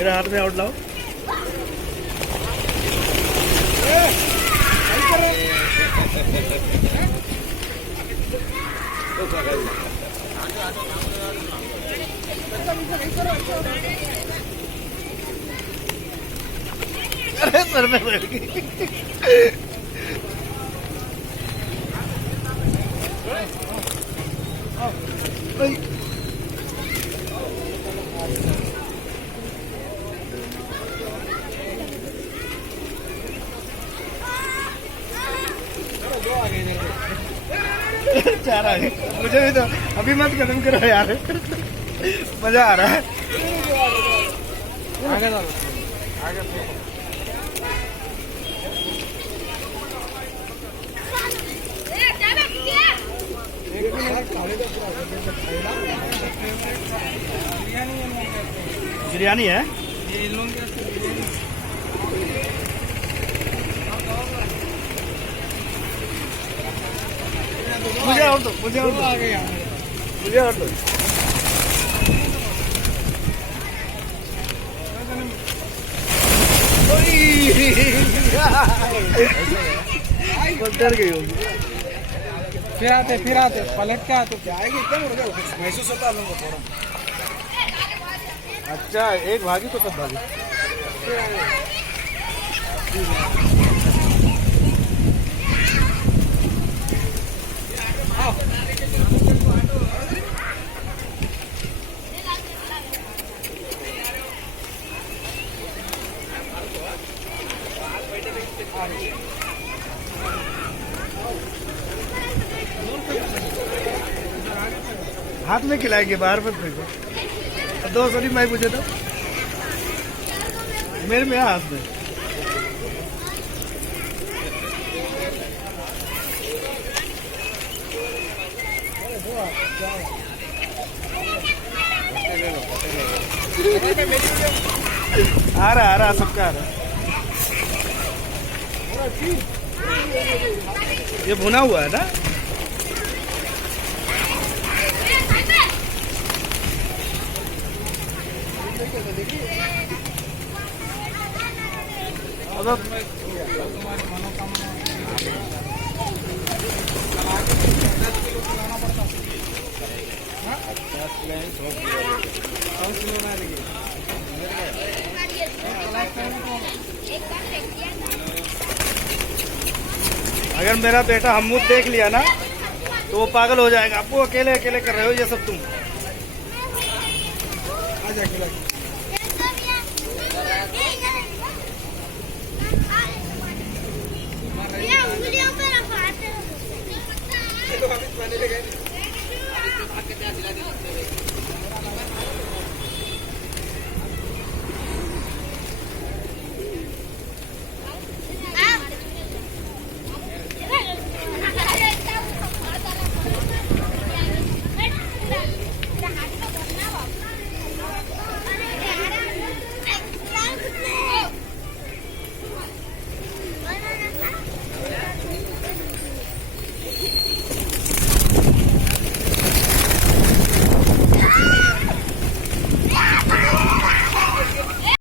मेरे हाथ में आउट लाओ। अरे सर में बैठ गई। चार आ गए। मुझे भी तो अभी मत खत्म करो यार, मजा आ रहा है। आगे आगे बिरयानी है। मुझे और दो, मुझे और दो, मुझे और दो। डर गई होगी। फिर आते पलट के आते जाएगी एकदम हो गया, महसूस होता है थोड़ा। अच्छा एक भागी तो सब भागी। हाथ में खिलाएंगे, बाहर मत फेंको। दो सॉरी मैं पूछे तो मेरे में हाथ में। आ रहा सबका आ रहा। ये भुना हुआ है ना। अगर मेरा बेटा हमूद देख लिया ना तो वो पागल हो जाएगा। आप वो अकेले अकेले कर रहे हो ये सब तुम। आजा